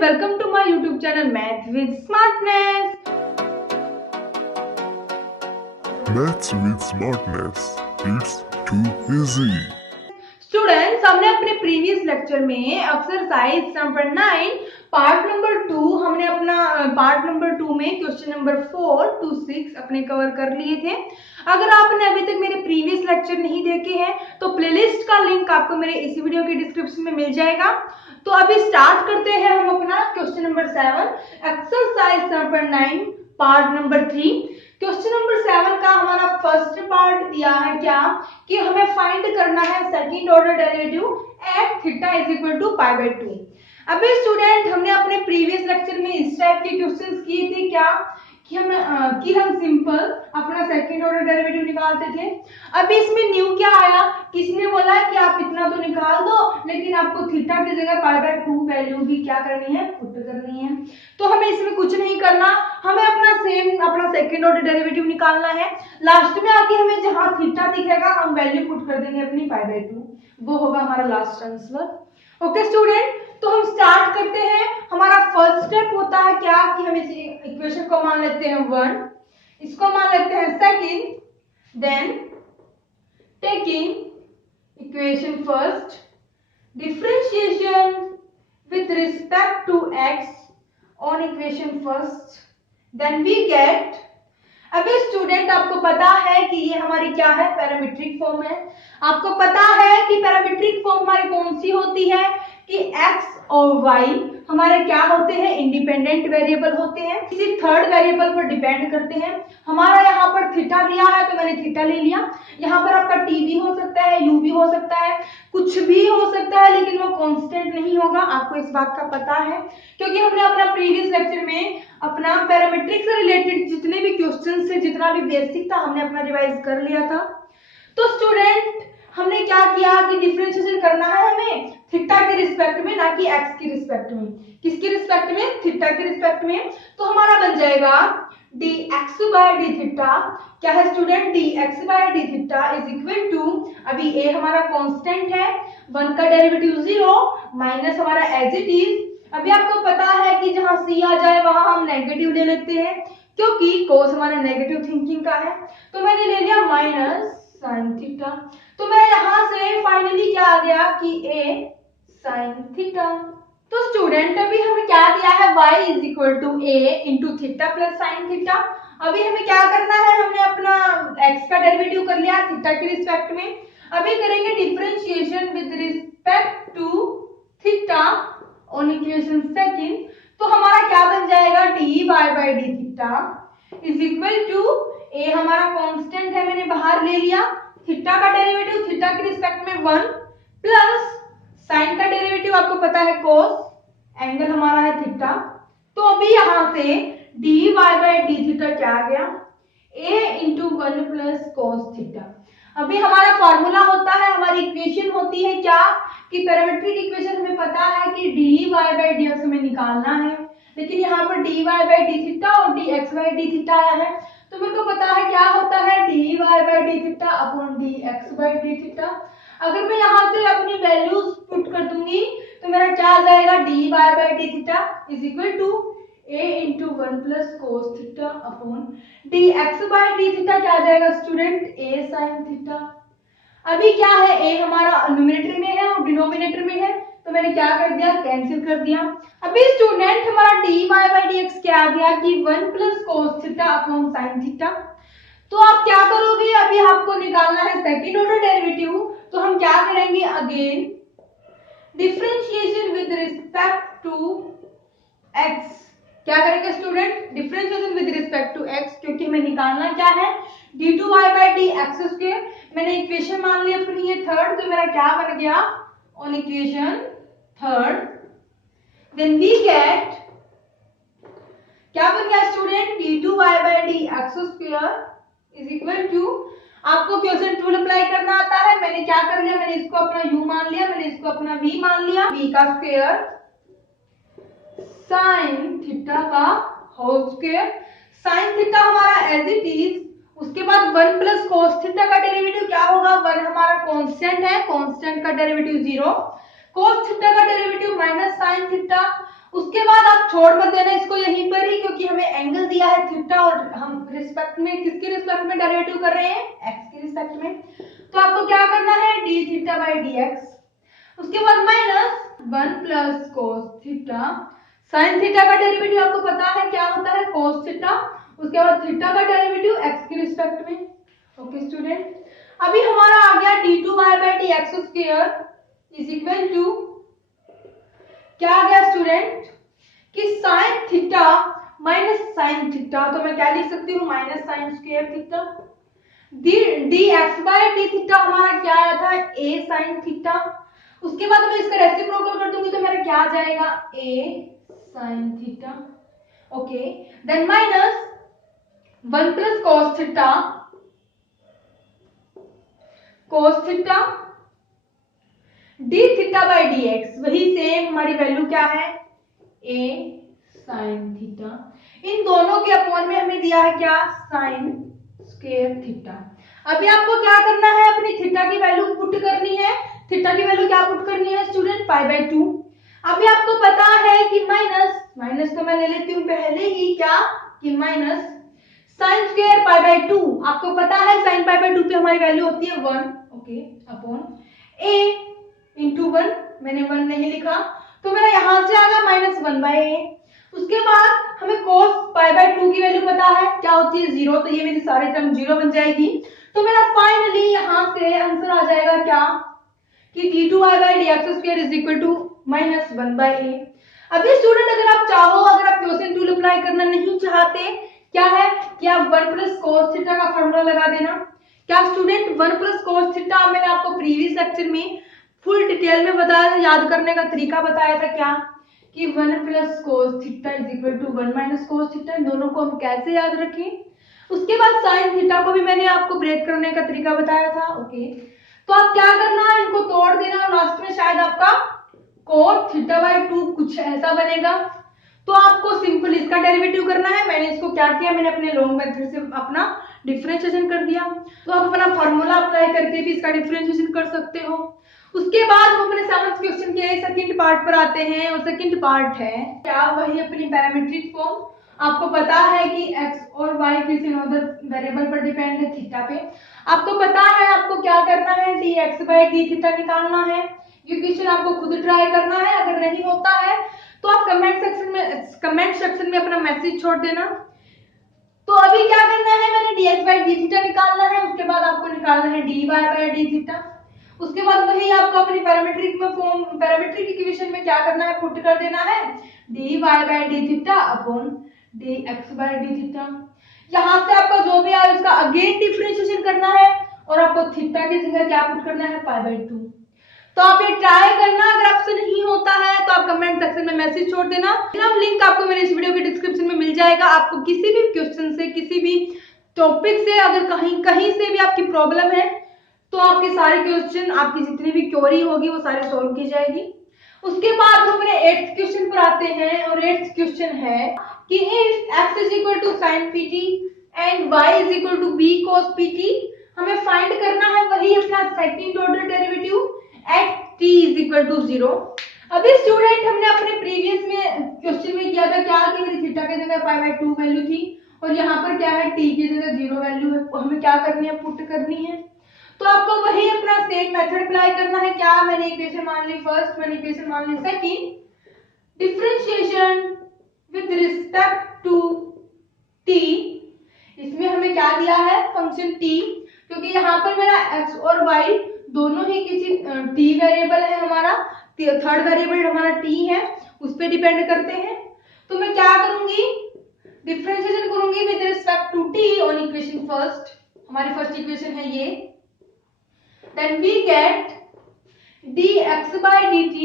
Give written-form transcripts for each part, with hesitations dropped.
welcome to my YouTube channel Math with Smartness. Maths with Smartness. It's too easy. Students, हमने अपने previous lecture में exercise number 9 part number 2 हमने अपना part number 2 में question number 4 to 6 अपने cover कर लिए थे। अगर आपने अभी तक मेरे प्रीवियस लेक्चर नहीं देखे हैं तो प्लेलिस्ट का लिंक आपको मेरे इसी वीडियो के डिस्क्रिप्शन में मिल जाएगा। तो अभी स्टार्ट करते हैं हम अपना question number 7 exercise number 9 part number 3। Question number 7 का हमारा फर्स्ट पार्ट दिया है क्या कि हमें फाइंड करना है second order derivative at theta is equal to pi by 2। अभी स्टूडेंट हमने अपने प्रीवियस लेक्चर में इस टाइप के क्वेश्चंस किए थे क्या कि हम सिंपल अपना सेकंड ऑर्डर डेरिवेटिव निकालते थे। अभी इसमें न्यू क्या आया, किसने बोला कि आप इतना तो निकाल दो लेकिन आपको थीटा की जगह पाई बाय 2 वैल्यू भी क्या करनी है, पुट करनी है। तो हमें इसमें कुछ नहीं करना, हमें अपना सेकंड ऑर्डर डेरिवेटिव निकालना है। लास्ट में आके हमें जहां थीटा दिखेगा हम वैल्यू पुट कर देंगे अपनी पाई बाय 2, वो होगा हमारा लास्ट आंसर। ओके स्टूडेंट, तो हम स्टार्ट करते हैं। हमारा फर्स्ट स्टेप होता है क्या कि हम इस इक्वेशन को मान लेते हैं 1, इसको मान लेते हैं second, then taking equation first differentiation with respect to x on equation first, then we get. अभी स्टूडेंट आपको पता है कि ये हमारी क्या है, पैरामीट्रिक फॉर्म है। आपको पता है कि पैरामीट्रिक फॉर्म हमारी कौन सी होती है कि x और y हमारे क्या होते हैं, इंडिपेंडेंट वेरिएबल होते हैं, किसी थर्ड वेरिएबल पर डिपेंड करते हैं। हमारा यहाँ पर थीटा दिया है तो मैंने थीटा ले लिया। यहाँ पर आपका t भी हो सकता है, u भी हो सकता है, कुछ भी हो सकता है, लेकिन वो कांस्टेंट नहीं होगा। आपको इस बात का पता है क्योंकि हमने अपना प्रीवियस लेक्चर में अपना पैरामीट्रिक से रिलेटेड जितने भी क्वेश्चन से जितना भी बेसिक था हमने अपना रिवाइज कर लिया था। तो स्टूडेंट हमने क्या किया कि डिफरेंशिएशन करना है हमें थीटा के रिस्पेक्ट में, ना कि x के रिस्पेक्ट में। किसके रिस्पेक्ट में, थीटा के रिस्पेक्ट में। तो हमारा बन जाएगा dx बाय d थीटा। क्या है student, dx by d theta is equal to, अभी a हमारा कांस्टेंट है, 1 का डेरिवेटिव 0 माइनस हमारा एज इट इज। अभी आपको पता है कि जहां c आ जाए वहां हम नेगेटिव ले लेते हैं क्योंकि cos हमारा नेगेटिव थिंकिंग का है। तो मैंने ले लिया माइनस साइन थीटा। तो मेरा यहां से फाइनली क्या आ गया कि a साइन थीटा। तो स्टूडेंट अभी हमें क्या दिया है, y is equal to a into theta plus sine theta. अभी हमें क्या करना है, हमने अपना x का डेरिवेटिव कर लिया थीटा के रिस्पेक्ट में। अभी करेंगे differentiation with respect to theta on equation second. तो हमारा क्या बन जाएगा, dy by d theta is equal to a हमारा कांस्टेंट है, मैंने बाहर ले लिया, थीटा का डेरिवेटिव थीटा के रिस्पेक्ट में 1 प्लस साइन का डेरिवेटिव आपको पता है cos, एंगल हमारा है थीटा। तो अभी यहां से dy बाय d थीटा क्या आ गया, a into 1 plus cos theta. अभी हमारा फॉर्मूला होता है, हमारी इक्वेशन होती है क्या कि पैरामीट्रिक इक्वेशन हमें पता है कि dy बाय dx हमें निकालना है, लेकिन यहाँ पर dy बाय d थीटा और dx बाय d थीटा आया है। तो मेरे को पता है क्या होता है, dy by d theta upon dx by d theta. अगर मैं यहाँ से अपनी वैल्यूज पुट कर दूंगी तो मेरा क्या आ जाएगा, dy by d theta is equal to a into 1 plus cos theta upon dx by d theta क्या आ जाएगा स्टूडेंट, a साइन थीटा। अभी क्या है, a हमारा न्यूमरेटर में है और डिनोमिनेटर में है, तो मैंने क्या कर दिया, कैंसिल कर दिया। अभी स्टूडेंट हमारा dy बाय dx क्या आ गया कि 1 plus cos theta upon sin theta. तो आप क्या करोगे, अभी आपको निकालना है सेकंड ऑर्डर डेरिवेटिव। तो हम क्या करेंगे, again differentiation with respect to x। क्या करेंगे student, differentiation with respect to x, क्योंकि हमें निकालना क्या है, d2y बाय dx स्क्वायर। मैंने इक्वेशन मान ली अपनी ये थर्ड, तो मेरा क्या बन गया on equation third, then we get क्या बन गया student, d2y by dx square is equal to, आपको क्वेश्चन टूल अप्लाई करना आता है। मैंने क्या कर लिया, मैंने इसको अपना u मान लिया, मैंने इसको अपना v मान लिया, v का स्क्वायर साइन थीटा का होल स्क्वायर। साइन थीटा हमारा एज इट इज, उसके बाद 1 प्लस cos थीटा का डेरिवेटिव क्या होगा, 1 हमारा कांस्टेंट है, कांस्टेंट का डेरिवेटिव 0, cos थीटा का डेरिवेटिव माइनस साइन थीटा उसके बाद आप छोड़ मत देना इसको यहीं पर ही, क्योंकि हमें एंगल दिया है थीटा और हम रिस्पेक्ट में किसके रिस्पेक्ट में डेरिवेटिव कर रहे हैं, एक्स के रिस्पेक्ट में। तो आपको क्या करना है, D theta by d x, उसके बाद minus 1 plus cos theta, sine theta का डेरिवेटिव आपको पता है क्या होता है, कोस थीटा, उसके बाद थीटा का डेरिवेटिव एक्स के रिस्पेक्ट में। ओके स्टूडेंट, अभी हमारा आ गया d2y by d x square is equal to क्या आ गया स्टूडेंट, कि sine theta minus sine theta, तो मैं क्या लिख सकती हूँ, minus sine square theta, d x by d theta हमारा क्या आया था, ए साइन थीटा, उसके बाद मैं इसका रेसिप्रोकल कर दूंगी तो मेरा क्या आ जाएगा, a sine theta. Okay, then minus 1 plus cos theta, cos theta, d theta by d x, वही सेम हमारी वैल्यू क्या है, ए साइन थीटा, इन दोनों के अपॉन में हमें दिया है क्या, साइन स्क्वायर थीटा। अभी आपको क्या करना है, अपनी थीटा की वैल्यू पुट करनी है, थीटा की वैल्यू क्या पुट करनी है स्टूडेंट, पाई बाई 2। अभी आपको पता है कि माइनस तो मैं ले लेती हूँ पहले ही क्या, कि minus sine square pi by 2, आपको पता है साइन पाई बाई 2 पे हमारी वैल्यू होती है 1, ओके, अपॉन ए इंटू 1, मैंने 1 नहीं लिखा तो मेरा यहां से आ गया माइनस 1 बाई ए। उसके बाद हमें कोस पाई बाई 2 की वैल्यू पता है क्या होती है, 0, तो ये मेरी सारी टर्म 0 बन जाएगी, तो मेरा फाइनली यहां से आंसर आ जाएगा क्या, कि d2y by d x square is equal to minus 1 by a. अभी स्टूडेंट अगर आप चाहो, अगर आप क्वेश्चन टूल अप्लाई करना नहीं चाहते, क्या है कि आप 1 प्लस कोस थीटा का फॉर्मूला लगा देना। क्या स्टूडेंट 1 प्लस कोस थीटा मैंने आपको प्रीवियस लेक्चर में फुल डिटेल में बताया था, याद करने का तरीका बताया था क्या, कि 1 plus cos theta is equal to 1 minus cos theta, इन दोनों को हम कैसे याद रखें। उसके बाद साइन थीटा को भी मैंने आपको ब्रेक करने का तरीका बताया था। ओके, तो आप क्या करना है, इनको तोड़ देना और लास्ट में शायद आपका कोस थीटा बाई 2 कुछ ऐसा बनेगा, तो आपको सिंपल इसका डेरिवेटिव करना है। मैंने इसको क्या किया, मैंने अपने लॉन्ग मेथड से अपना डिफरेंशिएशन कर दिया, तो आप अपना फॉर्मूला अप्लाई करके भी इसका डिफरेंशिएशन कर सकते हो। उसके बाद हम अपने 7th क्वेश्चन के सेकंड पार्ट पर आते हैं, और सेकंड पार्ट है क्या, वही अपनी पैरामीट्रिक फॉर्म। आपको पता है कि x और y किसी अदर वेरिएबल पर डिपेंड है, थीटा पे। आपको पता है आपको क्या करना है, dx बाई डी थीटा निकालना है। ये क्वेश्चन आपको खुद ट्राई करना है, अगर नहीं होता है तो आप कमेंट सेक्शन में अपना मैसेज छोड़ देना। तो अभी क्या करना है, मैंने dx बाई डी थीटा निकालना है, उसके बाद आपको निकालना है dy बाई डी थीटा। उसके बाद वही आपको अपनी पैरामीट्रिक इक्वेशन में क्या करना है, पुट कर देना है dy by d theta upon dx by d theta. यहाँ से आपका जो भी आए उसका अगेन डिफरेंशिएशन करना है, और आपको थीटा की जगह क्या पुट करना है, पाई बाई 2। तो आप ये ट्राई करना, अगर आपसे नहीं होता है तो आप कमेंट सेक्शन में मैसेज छोड़ देना। लिंक आपको मेरे इस वीडियो के डिस्क्रिप्शन में मिल जाएगा। आपको किसी भी क्वेश्चन से, किसी भी टॉपिक से, अगर कहीं से भी आपकी प्रॉब्लम है तो आपके सारे क्वेश्चन, आपकी जितनी भी क्वेरी होगी वो सारे सॉल्व की जाएगी। उसके बाद हम अपने 8th क्वेश्चन पर आते हैं, और 8th क्वेश्चन है कि if x is equal to sine p t and y is equal to b cos p t, हमें फाइंड करना है वही अपना second order derivative at t is equal to 0। अभी स्टूडेंट हमने अपने प्रीवियस में क्वेश्चन में किया था क्या, कि मेरी थीटा की जगह पाई बाई 2 वैल्यू थी, और यहाँ पर क्या है, t की जगह 0 वैल्यू है, हमें क्या करनी है, पुट करनी है। तो आपको वही अपना सेम मेथड अप्लाई करना है। क्या, मैंने इक्वेशन मान ली फर्स्ट, मैंने इक्वेशन मान ली second, differentiation with respect to t, इसमें हमें क्या दिया है, फंक्शन t, क्योंकि यहाँ पर मेरा x और y दोनों ही किसी t वेरिएबल है, हमारा थर्ड वेरिएबल हमारा t है, उस पर डिपेंड करते हैं। तो मैं क्या करूंगी, डिफरेंशिएशन करूंगी with respect to t on equation first, हमारी फर्स्ट इक्वेशन है ये। Then we get dx by dt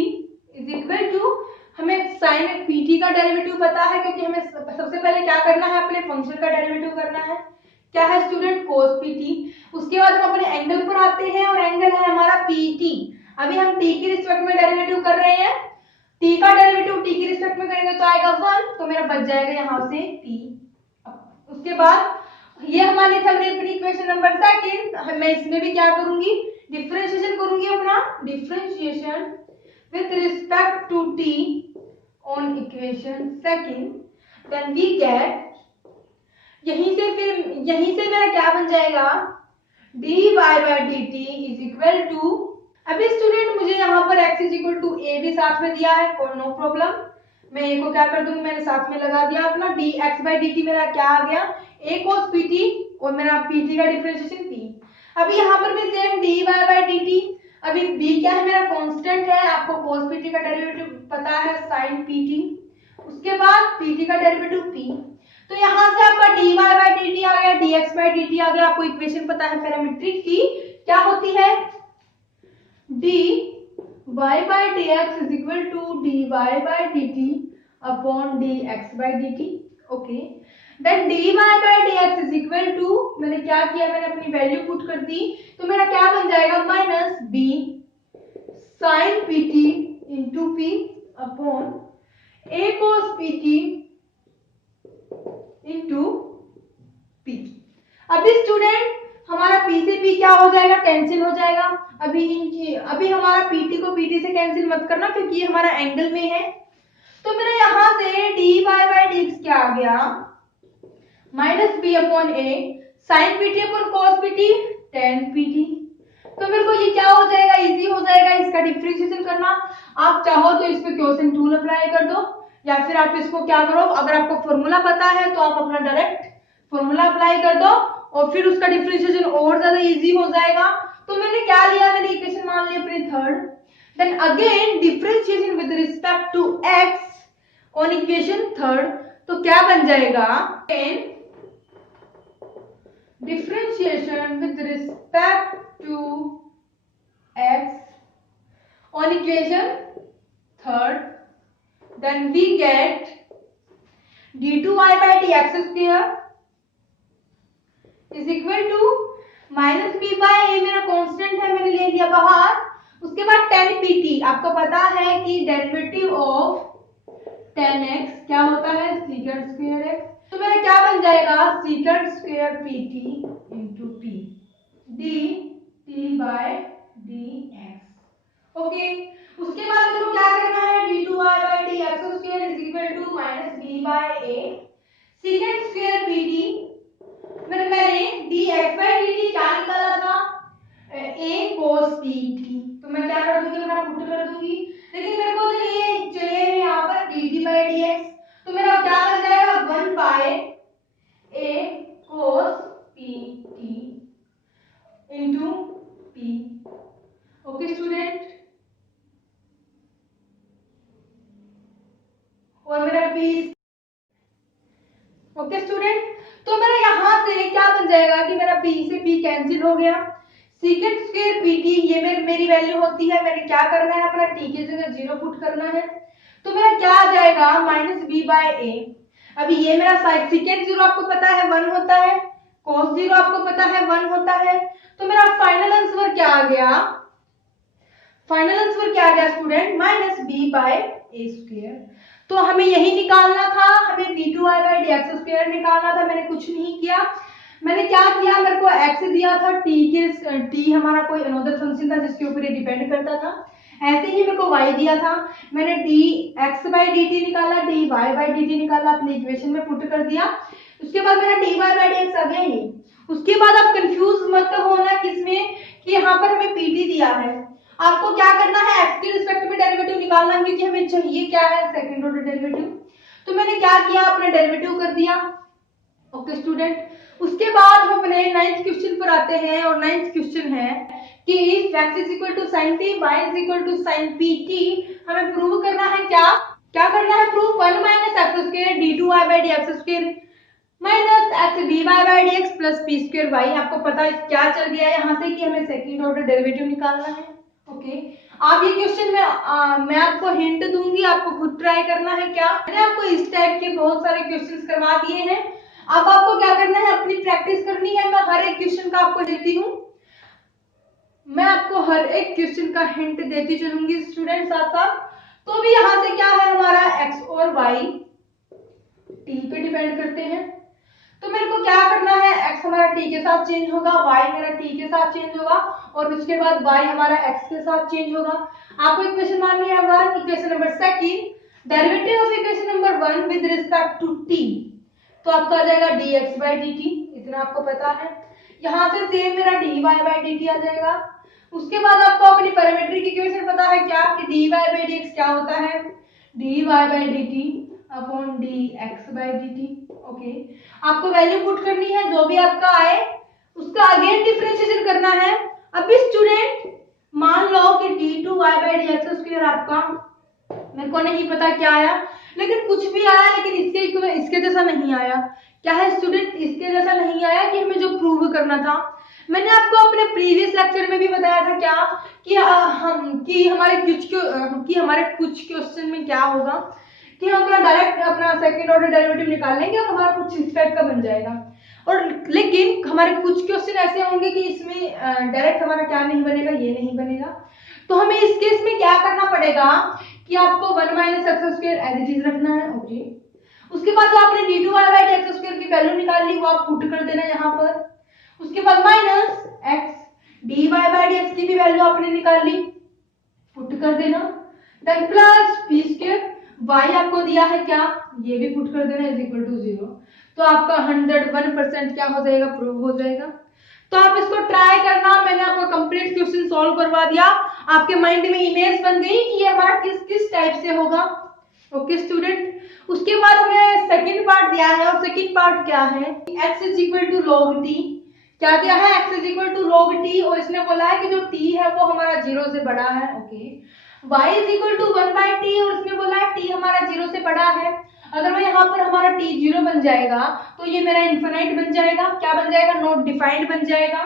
is equal to, हमें sin pt का डेरिवेटिव पता है, क्योंकि हमें सबसे पहले क्या करना है, अपने फंक्शन का डेरिवेटिव करना है, क्या है स्टूडेंट, cos pt। उसके बाद हम अपने एंगल पर आते हैं, और एंगल है हमारा pt। अभी हम t की रिस्पेक्ट में डेरिवेटिव कर रहे हैं, t का डेरिवेटिव t की रिस्पेक्ट में करेंगे तो आएगा 1, तो मेरा बच जाएगा यहाँ से t। उसके बाद ये हमारी अपनी इक्वेशन नंबर सेकंड, मैं इसमें भी क्या करूंगी, डिफरेंशिएशन करूंगी, अपना differentiation with respect to t on equation second, then we get, यहीं से मेरा क्या बन जाएगा, dy by dt is equal to, अभी स्टूडेंट मुझे यहाँ पर x is equal to a भी साथ में दिया है, नो प्रॉब्लम, मैं a को क्या कर दूंगी, मैंने साथ में लगा दिया अपना, dx by dt मेरा क्या आ गया, a cos pt और मेरा pt का डिफरेंशिएशन p। अभी यहाँ पर भी सेम dy by dt, अभी b क्या है, मेरा कांस्टेंट है, आपको cos pt का डेरिवेटिव पता है sin pt, उसके बाद pt का डेरिवेटिव p, तो यहाँ से आपका dy by dt आ गया, dx by dt आ गया, आपको इक्वेशन पता है पैरामीट्रिक की क्या होती है, dy by dx is equal to dy by dt upon dx by dt, okay, then dy by dx is equal to, मैंने क्या किया, मैंने अपनी वैल्यू पुट कर दी, तो मेरा क्या बन जाएगा, minus b sin pt into p upon a cos pt into p। अभी स्टूडेंट हमारा p से p क्या हो जाएगा, कैंसिल हो जाएगा, अभी हमारा pt को pt से कैंसिल मत करना क्योंकि ये हमारा एंगल में है, तो मेरा यहाँ से dy by dx क्या आ गया, minus b upon a sin pt upon cos pt tan pt, तो मेरे को ये क्या हो जाएगा, इजी हो जाएगा इसका डिफरेंशिएशन करना। आप चाहो तो इस पे क्वेश्चन टूल अप्लाई कर दो, या फिर आप इसको क्या करो, अगर आपको फॉर्मूला पता है तो आप अपना डायरेक्ट फॉर्मूला अप्लाई कर दो और फिर उसका डिफरेंशिएशन और ज्यादा इजी हो जाएगा। तो मैंने क्या लिया, मैंने इक्वेशन मान ली अपनी third, then again differentiation with respect to x on equation third, तो क्या बन जाएगा, differentiation with respect to x on equation third, then we get d2y by dx square is equal to minus b by a, मेरा constant है, मैंने ले लिया बाहर, उसके बाद tan pt, आपको पता है कि डेरिवेटिव ऑफ tan x क्या होता है, secant square x, तो मेरा क्या बन जाएगा, secant square pt into p dt by dx, okay. उसके बाद हमको क्या करना है, d2y by dx square is equal to minus b by a secant square pt, मैंने dx by dt क्या निकाला था, a cos pt, तो मैं क्या कर दूंगी, अपना पुट कर दूंगी, लेकिन मेरे को तो ये चाहिए यहाँ पर dt by dx, तो मेरा क्या बन जाएगा, 1 by a cos pt into p, okay student, और मेरा p, ओके स्टूडेंट, तो मेरा यहाँ से क्या बन जाएगा कि मेरा p से p कैंसिल हो गया, secant square pt ये मेरी वैल्यू होती है, मैंने क्या करना है, अपना t की जगह 0 पुट करना है, तो मेरा क्या आ जाएगा, माइनस b by a, अभी ये मेरा secant 0 आपको पता है 1 होता है, cos 0 आपको पता है 1 होता है, तो मेरा फाइनल आंसर क्या आ गया, फाइनल आंसर क्या आ गया student, minus b by a square, तो हमें यही निकालना था, हमें d2y by dx स्क्वायर निकालना था, मैंने कुछ नहीं किया, मैंने क्या किया, मेरे को x दिया था, t हमारा कोई अनदर फंक्शन था जिसके ऊपर ये डिपेंड करता था, ऐसे ही मेरे को y दिया था, मैंने dx by dt निकाला, dy by dt निकाला, अपनी इक्वेशन में पुट कर दिया, उसके बाद मेरा dy by dx आ गया ही। उसके बाद आप कंफ्यूज मत होना किसमें, कि यहाँ पर हमें pt दिया है, आपको क्या करना है, x के रिस्पेक्ट में डेरिवेटिव निकालना है, क्योंकि हमें चाहिए क्या है, सेकंड ऑर्डर डेरिवेटिव, तो मैंने क्या किया, अपना डेरिवेटिव कर दिया, ओके स्टूडेंट। उसके बाद हम अपने 9th क्वेश्चन पर आते हैं, और 9th क्वेश्चन है कि if x is equal to sin t, y is equal to sin pt, हमें प्रूव करना है, क्या करना है, prove 1 minus x square d2y by dx square minus x dy by dx plus p square y, आपको पता है क्या चल गया है यहाँ से कि हमें सेकंड ऑर्डर डेरिवेटिव निकालना है, ओके। आप ये क्वेश्चन में मैं आपको हिंट दूंगी, आपको खुद ट्राई करना है, क्या मैंने आपको इस टाइप के बहुत सारे क्वेश्चंस करवा दिए हैं, अब आपको क्या करना है, अपनी प्रैक्टिस करनी है, मैं हर एक क्वेश्चन का आपको देती हूँ, मैं आपको हर एक क्वेश्चन का हिंट देती चलूंगी स्टूडेंट साथ साथ, तो भी यहाँ से क्या है, हमारा x और y t पे डिपेंड करते हैं, तो मेरे को क्या करना है, x हमारा t के साथ चेंज होगा, y मेरा t के साथ चेंज होगा, और उसके बाद y हमारा x के साथ चेंज होगा। आपको इक्वेशन माननी है 1, equation number 2, derivative of equation number 1 with respect to t, तो आपका आ जाएगा dx by dt, इतना आपको पता है। यहाँ से सेम मेरा dy by dt आ जाएगा। उसके बाद आपको अपनी पैरामीट्रिक इक्वेशन पता है क्या, कि dy by dx क्या होता है, dy by dt upon dx by dt। Okay, आपको वैल्यू पुट करनी है, जो भी आपका आए उसका अगेन डिफरेंशिएशन करना है। अभी स्टूडेंट मान लो कि d2y by dx स्क्वायर आपका, मेरे को नहीं पता क्या आया, लेकिन कुछ भी आया, लेकिन इसके जैसा नहीं आया। क्या है स्टूडेंट, इसके जैसा नहीं आया कि हमें जो प्रूव करना था। मैंने आपको अपने प्रीवियस लेक्चर में भी बताया था क्या, कि हमारे कुछ क्वेश्चन में क्या होगा कि हम अपना डायरेक्ट अपना सेकंड ऑर्डर डेरिवेटिव निकाल लेंगे और हमारा कुछ इस टाइप का बन जाएगा। और लेकिन हमारे कुछ क्वेश्चन ऐसे होंगे कि इसमें डायरेक्ट हमारा क्या नहीं बनेगा, ये नहीं बनेगा। तो हमें इस केस में क्या करना पड़ेगा कि आपको 1 minus x square as it is रखना है। ओके, उसके बाद जो आपने d2y by dx स्क्वायर की वैल्यू निकाल ली वो आप पुट कर देना यहाँ पर। उसके बाद minus x dy by dx की भी वैल्यू आपने निकाल ली, पुट कर देना। Then plus b square y आपको दिया है क्या, ये भी पुट कर देना, इज इक्वल टू 0। तो आपका 101% क्या हो जाएगा, प्रूव हो जाएगा। तो आप इसको ट्राई करना, मैंने आपको कंप्लीट क्वेश्चन सॉल्व करवा दिया, आपके माइंड में इमेज बन गई कि ये पार्ट किस किस टाइप से होगा। ओके स्टूडेंट, उसके बाद हमें सेकंड पार्ट दिया है, और सेकंड पार्ट क्या है, x is equal to log t। क्या दिया है, x is equal to log t, और इसने बोला है कि जो t है वो हमारा 0 से बड़ा है। Okay, y is equal to 1 by t, और इसने बोला है t हमारा 0 से बड़ा है। अगर मैं यहाँ पर हमारा t 0 बन जाएगा तो ये मेरा इनफिनाइट बन जाएगा, क्या बन जाएगा, नॉट डिफाइंड बन जाएगा।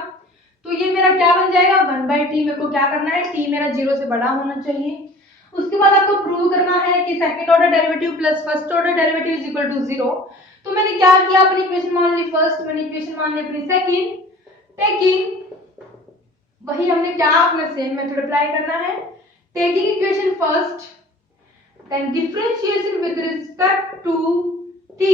तो ये मेरा क्या बन जाएगा, 1 by t। मेरे को क्या करना है, t मेरा 0 से बड़ा होना चाहिए। उसके बाद आपको प्रूव करना है कि second order derivative plus first order derivative is equal to 0। तो मैंने क्या किया, अपनी इक्वेशन मान ली फर्स्ट, मैंने इक्वेशन मान ली अपनी सेकंड, टेकिंग वही हमने क्या अपना सेम मेथड अप्लाई करना है, taking equation first then differentiation with respect to t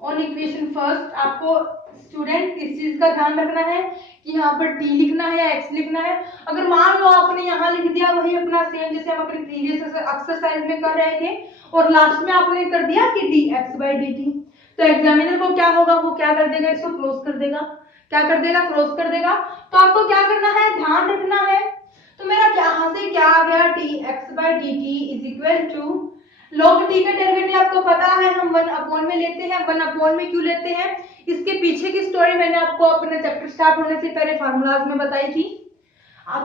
on equation first। आपको स्टूडेंट इस चीज का ध्यान रखना है कि यहाँ पर t लिखना है या x लिखना है। अगर मान लो आपने यहाँ लिख दिया वही अपना सेम जैसे हम अपने प्रीवियस एक्सरसाइज में कर रहे थे, और लास्ट में आपने कर दिया कि dx by dt, तो एग्जामिनर को क्या होगा, वो क्या कर देगा, इसको क्लोज कर देगा। क्या कर देगा, क्लोज कर देगा। तो आपको क्या करना है, ध्यान रखना है। तो मेरा यहाँ से क्या आ गया, dx by dt is equal to log t का डेरिवेटिव आपको पता है हम 1 अपॉन में लेते हैं। 1 अपॉन में क्यों लेते हैं, इसके पीछे की स्टोरी मैंने आपको अपने चैप्टर स्टार्ट होने से पहले फार्मूलाज में बताई थी।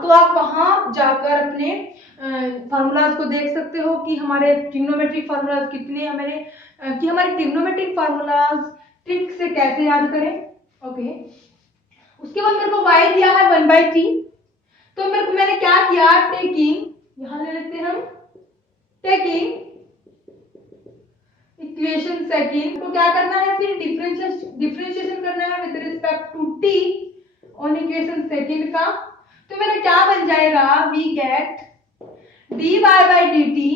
तो आप वहां जाकर अपने फार्मूलाज को देख सकते हो कि हमारे ट्रिग्नोमेट्रिक फार्मूलाज कितने हमारे कि हमारे ट्रिग्नोमेट्रिक फार्मूलाज ट्रिक से कैसे याद करें। ओके, उसके बाद मेरे को y दिया है 1 by t। तो मैंने क्या किया, टेकिंग यहां ले लेते हैं हम, टेकिंग इक्वेशन सेकंड को क्या करना है, फिर डिफरेंशिएशन करना है with respect to t on equation second का। तो मेरा क्या बन जाएगा, we get dy by dt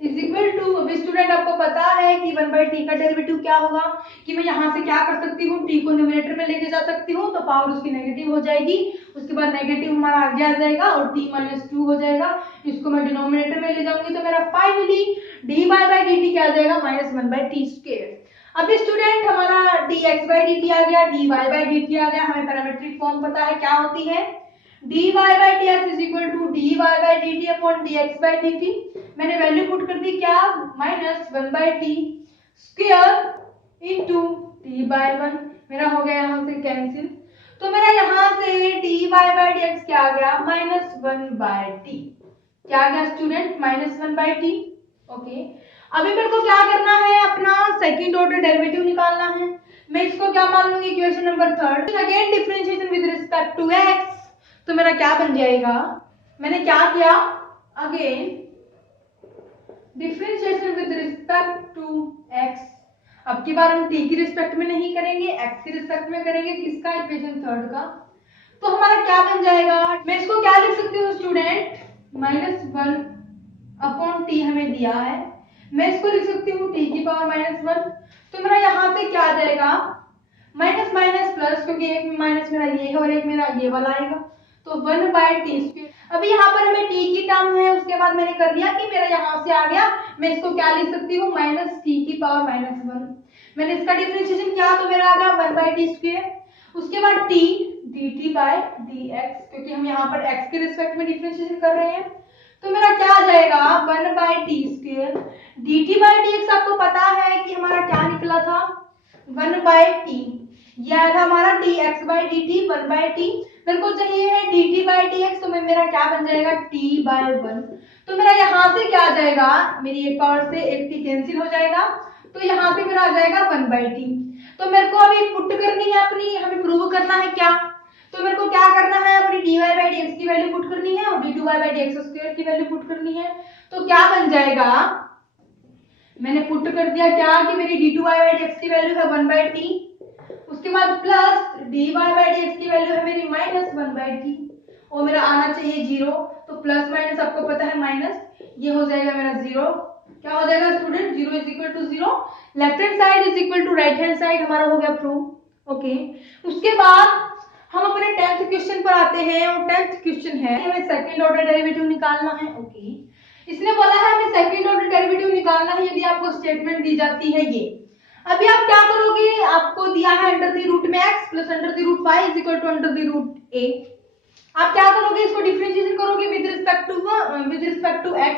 is equal to, अभी स्टूडेंट आपको पता है कि 1 by t का डेरिवेटिव क्या होगा, कि मैं यहाँ से क्या कर सकती हूँ, t को न्यूमरेटर में लेके जा सकती हूँ, तो पावर उसकी नेगेटिव हो जाएगी। उसके बाद नेगेटिव हमारा आगे आ जाएगा और t माइनस 2 हो जाएगा, इसको मैं डिनोमिनेटर में ले जाऊंगी। तो मेरा फाइनली dy by dt क्या आ जाएगा, माइनस 1 by t स्क्वायर। अभी स्टूडेंट हमारा dx by dt आ गया, dy by dt आ गया, हमें पैरामीट्रिक फॉर्म पता है क्या होती है, dy by dx is equal to dy by dt upon dx by dt। मैंने वैल्यू पुट कर दी क्या, minus 1 by t square into t by 1। मेरा हो गया यहाँ से कैंसिल। तो मेरा यहाँ से dy by dx क्या आ गया, माइनस 1 by t। क्या आ गया student, minus 1 by t। Okay, अभी मेरे को क्या करना है, अपना सेकंड ऑर्डर डेरिवेटिव निकालना है। मैं इसको क्या मान लूंगी, equation number third, again differentiation with respect to x। तो मेरा क्या बन जाएगा, मैंने क्या किया, again differentiation with respect to x। अब की बार हम t की रिस्पेक्ट में नहीं करेंगे, x की रिस्पेक्ट में करेंगे, किसका, इक्वेशन थर्ड का। तो हमारा क्या बन जाएगा, मैं इसको क्या लिख सकती हूँ स्टूडेंट, माइनस 1 अपॉन t हमें दिया है, मैं इसको लिख सकती हूँ t की पावर माइनस 1। तो मेरा यहाँ से क्या आ जाएगा, माइनस माइनस प्लस, क्योंकि एक माइनस मेरा ये है और एक मेरा ये वाला आएगा। तो 1/t²। अभी यहाँ पर हमें t की टर्म है, उसके बाद मैंने कर लिया कि मेरा यहाँ से आ गया, मैं इसको क्या लिख सकती हूँ -t⁻⁻1। मैंने इसका डिफरेंशिएशन किया तो मेरा आ गया 1/t²। उसके बाद t dt/dx, क्योंकि हम यहाँ पर x के रिस्पेक्ट में डिफरेंशिएशन कर रहे हैं, तो मेरा क्या आ जाएगा 1/t²। dt/dx आपको पता है कि हमारा क्या निकला था 1/t, यह आया था हमारा dx/dt 1/t। मेरे को चाहिए है dt/dx, तो मेरा क्या बन जाएगा t/1। तो मेरा यहाँ से क्या आ जाएगा, मेरी एक पावर से एक t कैंसिल हो जाएगा, तो यहाँ से मेरा आ जाएगा 1/t। तो मेरे को अभी पुट करनी है अपनी, हमें प्रूव करना है क्या, तो मेरे को क्या करना है, अपनी dy/dx की वैल्यू पुट करनी है और d2y/dx² की वैल्यू पुट करनी है। तो क्या बन जाएगा, मैंने पुट कर दिया क्या कि मेरी d2y/dx की वैल्यू है 1/t, उसके बाद प्लस dy/dx की वैल्यू है मेरी -1/t, और मेरा आना चाहिए 0, तो प्लस माइनस आपको पता है माइनस, ये हो जाएगा मेरा 0। क्या हो जाएगा student, 0 = 0, left hand side is equal to right hand side, हमारा हो गया प्रूव। ओके, उसके बाद हम अपने 10th क्वेश्चन पर आते हैं, और 10th क्वेश्चन है हमें सेकंड ऑर्डर डेरिवेटिव निकालना है। ओके, इसने बोला है हमें सेकंड ऑर्डर डेरिवेटिव निकालना है यदि आपको स्टेटमेंट दी जाती है ये। अभी आप क्या करोगे, आपको दिया है √x + √y = √a। आप क्या करोगे, इसको डिफरेंशिएशन करोगे विद रिस्पेक्ट टू x,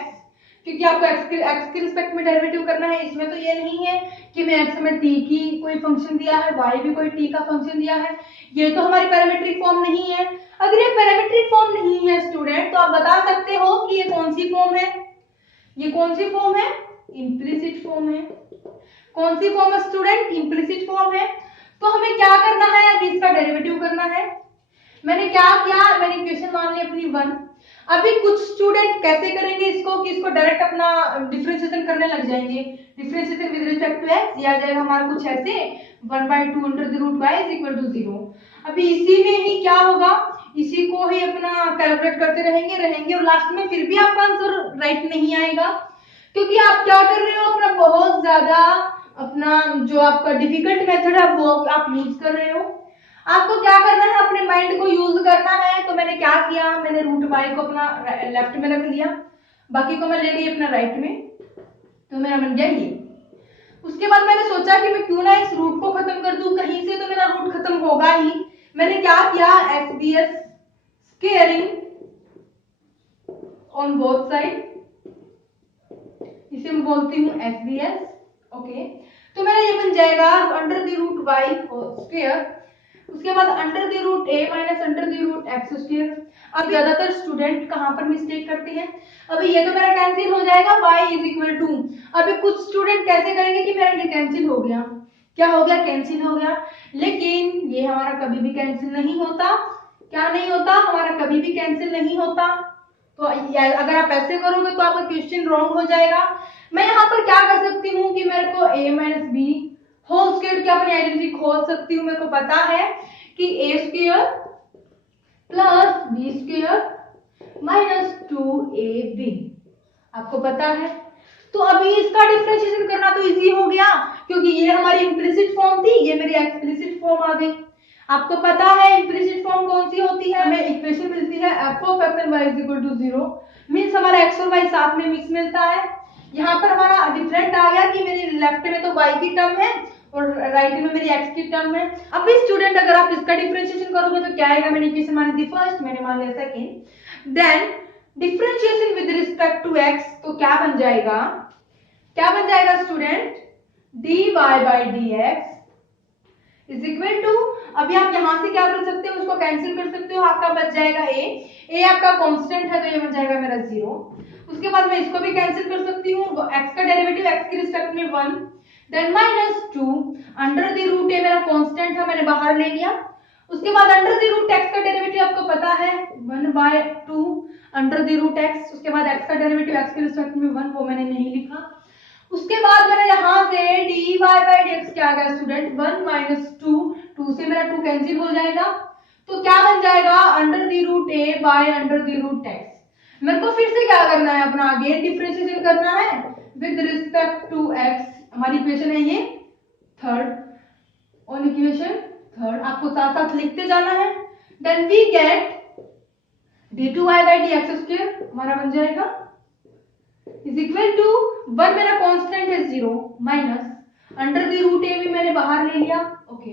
क्योंकि आपको x के रिस्पेक्ट में डेरिवेटिव करना है। इसमें तो ये नहीं है कि मैं x में t की कोई फंक्शन दिया है, y भी कोई t का फंक्शन दिया है, ये तो हमारी पैरामीट्रिक फॉर्म नहीं है। अगर ये पैरामीट्रिक फॉर्म नहीं है स्टूडेंट, तो आप बता सकते हो कि ये कौन सी फॉर्म है, ये कौन सी फॉर्म है, इम्प्लिसिट फॉर्म है। कौन सी फॉर्म है स्टूडेंट, इम्प्लिसिट फॉर्म है। तो हमें क्या करना है, अभी इसका डेरिवेटिव करना है। मैंने क्या किया, मैंने इक्वेशन मान ली अपनी 1। अभी कुछ स्टूडेंट कैसे करेंगे इसको कि इसको डायरेक्ट अपना डिफरेंशिएशन करने लग जाएंगे, differentiation with respect to x, ये आ जाएगा हमारा कुछ ऐसे 1/2 √y = 0। अभी इसी में ही क्या होगा, इसी को ही अपना कैलकुलेट करते रहेंगे और लास्ट में फिर भी आपका आंसर राइट नहीं आएगा, क्योंकि आप क्या कर रहे हो, अपना बहुत ज्यादा अपना जो आपका डिफिकल्ट मेथड है वो आप यूज कर रहे हो। आपको क्या करना है, अपने माइंड को यूज करना है। तो मैंने क्या किया, मैंने √y को अपना लेफ्ट में रख लिया, बाकी को मैं ले गई अपना राइट में, तो मेरा बन गया ये। उसके बाद मैंने सोचा कि मैं क्यों ना इस रूट को खत्म कर दूं, कहीं से तो मेरा रूट खत्म होगा ही। मैंने क्या किया, SBS squaring on both side, इसे मैं बोलती हूँ SBS। ओके, तो मेरा ये बन जाएगा √y²। उसके बाद √a - √x²। अब ज्यादातर स्टूडेंट कहाँ पर मिस्टेक करते हैं, अभी ये तो मेरा कैंसिल हो जाएगा y = अभी कुछ स्टूडेंट कैसे करेंगे कि मेरा ये कैंसिल हो गया, क्या हो गया, कैंसिल हो गया, लेकिन ये हमारा कभी भी कैंसिल नहीं होता। क्या नहीं होता, हमारा कभी भी कैंसिल नहीं होता। तो अगर आप ऐसे करोगे तो आपका क्वेश्चन रॉन्ग हो जाएगा। मैं यहाँ पर क्या कर सकती हूँ कि मेरे को a - b होल स्क्वायर की अपनी आइडेंटिटी खोज सकती हूँ। मेरे को पता है कि a² + b² - 2ab, आपको पता है। तो अभी इसका डिफरेंशिएशन करना तो इजी हो गया, क्योंकि ये हमारी इम्प्लिसिट फॉर्म थी, ये मेरी एक्सप्लिसिट फॉर्म आ गई। आपको पता है इम्प्लिसिट फॉर्म कौन सी होती है, हमें इक्वेशन मिलती है f(x and y = 0), मींस हमारा x और y साथ में मिक्स मिलता है। यहाँ पर हमारा डिफरेंट आ गया कि मेरी लेफ्ट में तो y की टर्म है और राइट में मेरी x की टर्म है। अब स्टूडेंट अगर आप इसका डिफरेंशिएशन करोगे तो क्या आएगा, मैंने इक्वेशन मानी थी फर्स्ट, मैंने मान लिया second, then differentiation with respect to x, तो क्या बन जाएगा, क्या बन जाएगा student, dy/dx is equal to, अभी आप यहां से क्या कर सकते हो, उसको कैंसिल कर सकते हो, आपका बच जाएगा a आपका कांस्टेंट है तो ये बन जाएगा मेरा 0। उसके बाद मैं इसको भी कैंसिल कर सकती हूँ, x का डेरिवेटिव x के रिस्पेक्ट में 1, देन -2 √a मेरा कांस्टेंट है, मैंने बाहर ले लिया। उसके बाद √x का डेरिवेटिव आपको पता है 1/2 √x, उसके बाद x का डेरिवेटिव x के रिस्पेक्ट में 1, वो मैंने नहीं लिखा। उसके बाद मैंने यहाँ से dy/dx क्या आ गया स्टूडेंट, 1 - 2 से मेरा 2 कैंसिल हो जाएगा, तो क्या बन जाएगा √a/√x। मेरे को फिर से क्या करना है, अपना अगेन डिफरेंशिएशन करना है विद रिस्पेक्ट टू x। हमारी इक्वेशन है ये थर्ड, ऑन इक्वेशन थर्ड, आपको साथ साथ लिखते जाना है। देन वी गेट d2y/dx² हमारा बन जाएगा इज इक्वल टू 1 मेरा कांस्टेंट है 0 माइनस अंडर द रूट ए भी मैंने बाहर ले लिया। ओके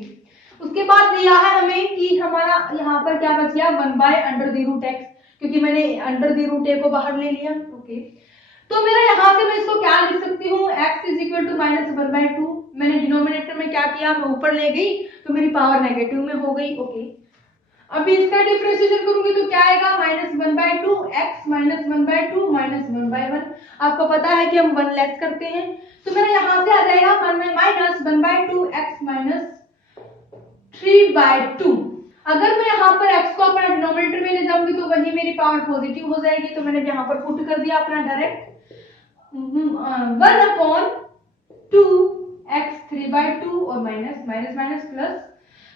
उसके बाद दिया है हमें कि हमारा यहाँ पर क्या बच गया 1/√x क्योंकि मैंने अंडर द रूट ए को बाहर ले लिया। ओके तो मेरा यहाँ से मैं इसको क्या लिख सकती हूँ x इज इक्वल टू -1/2 मैंने डिनोमिनेटर में क्या किया मैं ऊपर ले गई तो मेरी पावर नेगेटिव में हो गई। ओके अभी इसका डिफरेंशिएशन करूंगी तो क्या आएगा -1/2 x -1/2 -1/1 आपको पता है कि हम 1 लेस करते हैं तो मेरा यहाँ से आ जाएगा -1/2 x -3/2। अगर मैं यहाँ पर x को अपना डिनोमिनेटर में ले जाऊंगी तो वही मेरी पावर पॉजिटिव हो जाएगी तो मैंने यहाँ पर पुट कर दिया अपना डायरेक्ट 1/2 x 3/2 और माइनस माइनस माइनस प्लस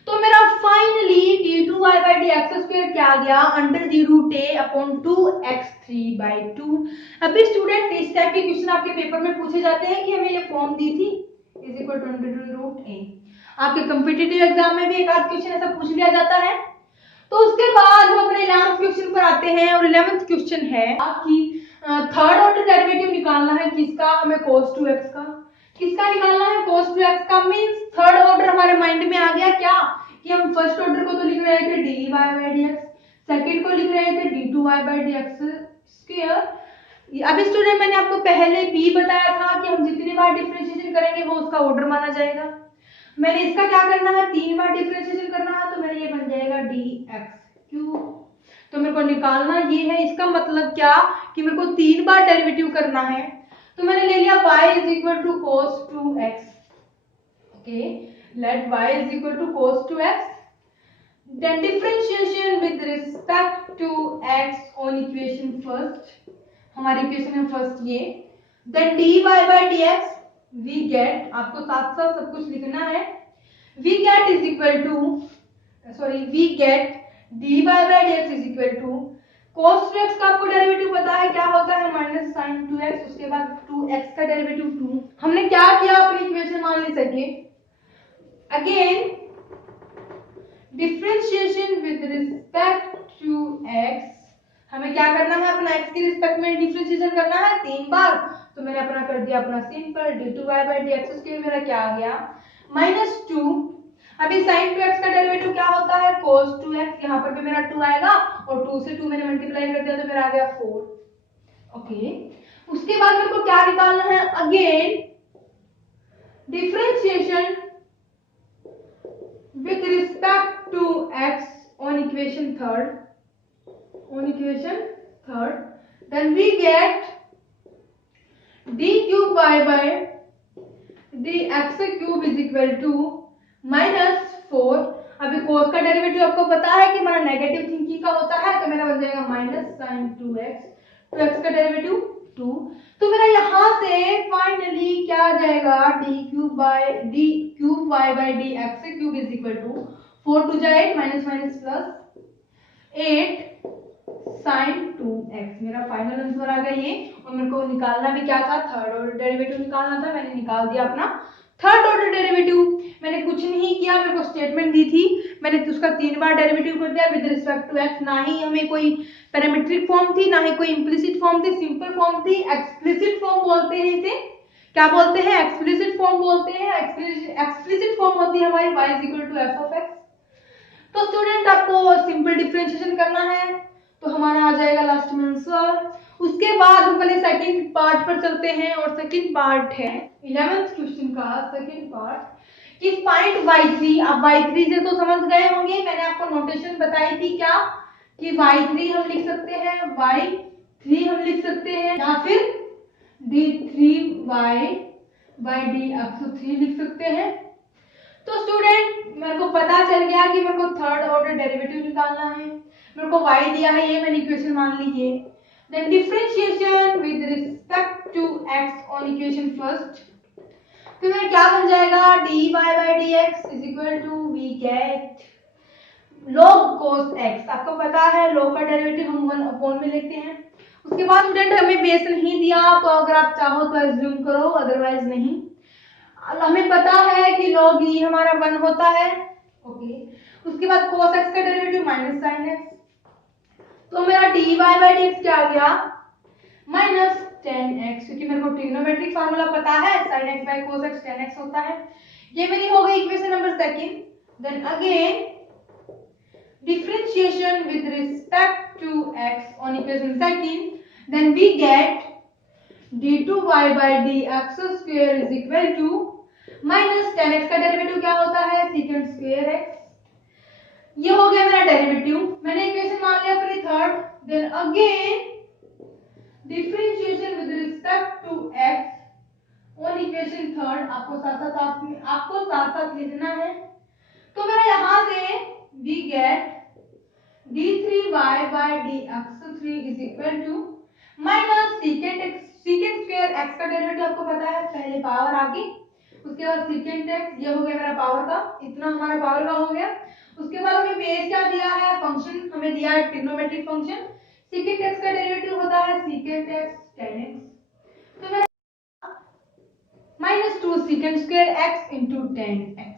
तो मेरा फाइनली d2y/dx² क्या आ गया √a/2 x 3/2। अभी स्टूडेंट इस टाइप के क्वेश्चन आपके पेपर में पूछे जाते हैं कि हमें ये फॉर्म दी थी इज इक्वल टू √a। आपके कॉम्पिटिटिव एग्जाम में भी एक आध क्वेश्चन ऐसा पूछ लिया जाता है। तो उसके बाद हम अपने 11th क्वेश्चन पर आते हैं और 11th क्वेश्चन है कि थर्ड ऑर्डर डेरिवेटिव निकालना है किसका हमें cos 2x का किसका निकालना है cos 2x का मींस थर्ड ऑर्डर हमारे माइंड में आ गया क्या कि हम फर्स्ट ऑर्डर को तो लिख रहे थे dy/dx सेकंड को लिख रहे थे d2y/dx²। अभी स्टूडेंट मैंने आपको पहले भी बताया था कि हम जितनी बार डिफरेंशिएशन करेंगे वो उसका ऑर्डर माना जाएगा। मैंने इसका क्या करना है 3 बार डिफरेंशिएशन करना है तो मेरा ये बन जाएगा dx³ तो मेरे को निकालना ये है इसका मतलब क्या कि मेरे को 3 बार डेरिवेटिव करना है तो मैंने ले लिया y is equal to cos 2x। Okay let y is equal to cos 2x then differentiation with respect to x on equation first हमारी इक्वेशन है फर्स्ट ये then dy/dx we get आपको साथ साथ सब कुछ लिखना है we get is equal to we get dy/dx is equal to cos 2x का आपको डेरिवेटिव पता है क्या होता है -sin 2x उसके बाद 2x का डेरिवेटिव 2 हमने क्या किया अपनी इक्वेशन मान ली सके again differentiation with respect to x हमें क्या करना है अपना x के रिस्पेक्ट में डिफरेंशिएशन करना है 3 बार तो मैंने अपना कर दिया अपना सिंपल d2y/dx मेरा क्या आ गया -2 अभी sin 2x का डेरिवेटिव क्या होता है cos 2x यहाँ पर भी मेरा 2 आएगा और 2 से 2 मैंने मल्टीप्लाई कर दिया तो मेरा आ गया 4। ओके उसके बाद मेरे को क्या निकालना है again differentiation with respect to x on equation third then we get d3y/dx³ is equal to -4 अभी cos का डेरिवेटिव आपको पता है कि हमारा नेगेटिव थिंकिंग का होता है तो मेरा बन जाएगा -sin 2x का डेरिवेटिव 2 तो मेरा यहाँ से फाइनली क्या आ जाएगा d3y/dx³ is equal to 4 to 8 minus minus plus 8 sin 2x मेरा फाइनल आंसर आ गया ये और मेरे को निकालना भी क्या था थर्ड ऑर्डर डेरिवेटिव निकालना था मैंने निकाल दिया अपना थर्ड ऑर्डर डेरिवेटिव। मैंने कुछ नहीं किया मेरे को स्टेटमेंट दी थी मैंने उसका 3 बार डेरिवेटिव कर दिया विद रिस्पेक्ट टू x ना ही हमें कोई पैरामीट्रिक फॉर्म थी ना ही कोई इम्प्लिसिट फॉर्म थी सिंपल फॉर्म थी एक्सप्लिसिट फॉर्म बोलते हैं इसे क्या बोलते हैं एक्सप्लिसिट फॉर्म बोलते हैं एक्सप्लिसिट फॉर्म होती है हमारी y is equal to f of x। तो स्टूडेंट आपको सिंपल डिफरेंशिएशन करना है तो हमारा आ जाएगा लास्ट में आंसर। उसके बाद हम अपने सेकंड पार्ट पर चलते हैं और सेकंड पार्ट है 11th क्वेश्चन का सेकंड पार्ट कि फाइंड y3। अब y3 से तो समझ गए होंगे मैंने आपको नोटेशन बताई थी क्या कि y3 हम लिख सकते हैं y3 हम लिख सकते हैं या फिर d3y/dx3 लिख सकते हैं। तो स्टूडेंट मेरे को पता चल गया कि मेरे को थर्ड ऑर्डर डेरिवेटिव निकालना है मेरे को y दिया है ये मैंने इक्वेशन मान ली ये then differentiation with respect to x on equation first तो मेरा क्या बन जाएगा dy/dx is equal to we get log cos x आपको पता है log का डेरिवेटिव हम 1 अपॉन में लेते हैं। उसके बाद स्टूडेंट हमें बेस नहीं दिया तो अगर आप चाहो तो एज्यूम करो अदरवाइज नहीं हमें पता है कि log e हमारा 1 होता है। ओके उसके बाद cos x का डेरिवेटिव -sin x तो मेरा dy बाई dx क्या आ गया माइनस 10x, क्योंकि मेरे को ट्रिग्नोमेट्रिक फार्मूला पता है sin x by cos x 10x होता है। ये मेरी हो गई equation number second. Then again differentiation with respect to x on equation second, then we get d2y by dx square is equal to minus 10x का derivative क्या होता है secant square x। ये हो गया मेरा डेरिवेटिव, मैंने इक्वेशन मान लिया अपनी third. Then again differentiation with respect to x on equation third, आपको साथ साथ लिखना है। तो मेरा यहां से we get d3y by dx3 is equal to minus secant square x का डेरिवेटिव आपको पता है, पहले पावर आगे उसके बाद secant x, ये हो गया मेरा पावर का, इतना हमारा पावर का हो गया। उसके बाद हमें बेस क्या दिया है, फंक्शन हमें दिया है ट्रिग्नोमेट्रिक फंक्शन, secant x का डेरिवेटिव होता है secant x tan x, तो मेरा -2 secant square x into tan x।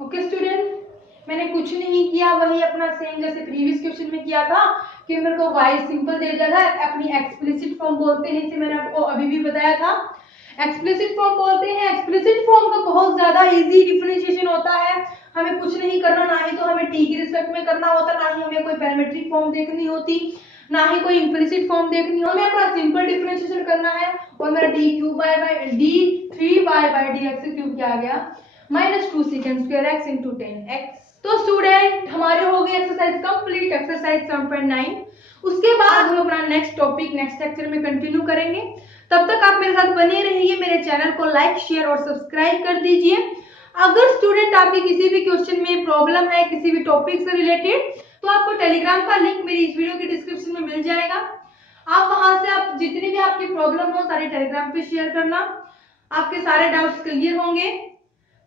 Okay student, मैंने कुछ नहीं किया, वही अपना सेम जैसे प्रीवियस क्वेश्चन में किया था कि मेरे को y सिंपल दे दिया था, अपनी एक्सप्लिसिट फॉर्म बोलते हैं इसे, मैंने आपको अभी भी बताया था एक्सप्लिसिट फॉर्म बोलते हैं। एक्सप्लिसिट फॉर्म का बहुत ज्यादा इजी डिफरेंशिएशन होता है, हमें कुछ नहीं करना, ना ही तो हमें t के रिस्पेक्ट में करना होता, ना ही हमें कोई पैरामीट्रिक फॉर्म देखनी होती, ना ही कोई इम्प्लिसिट फॉर्म देखनी हो, हमें अपना सिंपल डिफरेंशिएशन करना है। और मेरा d3y by dx क्यूब क्या आ गया -2 secant square x into 10x। तो स्टूडेंट हमारे हो गए एक्सरसाइज कंप्लीट, एक्सरसाइज 7.9। उसके बाद हम अपना नेक्स्ट टॉपिक नेक्स्ट लेक्चर में कंटिन्यू करेंगे। तब तक आप मेरे साथ बने रहिए, मेरे चैनल को लाइक शेयर और सब्सक्राइब कर दीजिए। अगर स्टूडेंट आपके किसी भी क्वेश्चन में प्रॉब्लम है किसी भी टॉपिक से रिलेटेड, तो आपको टेलीग्राम का लिंक मेरी इस वीडियो के डिस्क्रिप्शन में मिल जाएगा। आप वहां से आप जितनी भी आपकी प्रॉब्लम हो सारी टेलीग्राम पे शेयर करना, आपके सारे डाउट्स क्लियर होंगे।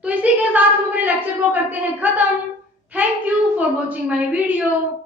तो इसी के साथ हम अपने लेक्चर को करते हैं खत्म। Thank you for watching my video.